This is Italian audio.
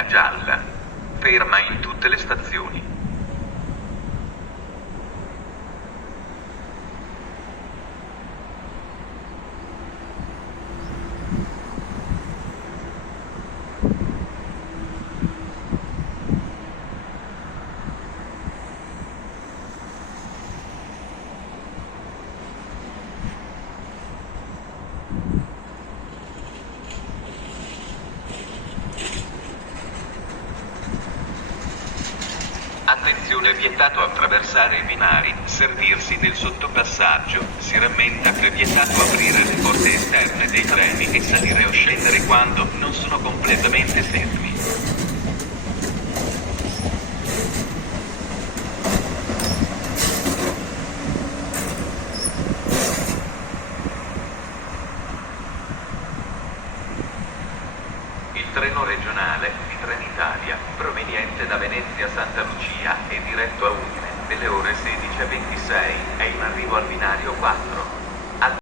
linea gialla. Ferma in tutte le stazioni. Attenzione, è vietato attraversare i binari, servirsi del sottopassaggio, si rammenta che è vietato aprire le porte esterne dei treni e salire o scendere quando non sono completamente fermi. Il treno regionale di Trenitalia, proveniente da Venezia Santa Lucia e diretto a Udine, delle ore 16:26, è in arrivo al binario 4.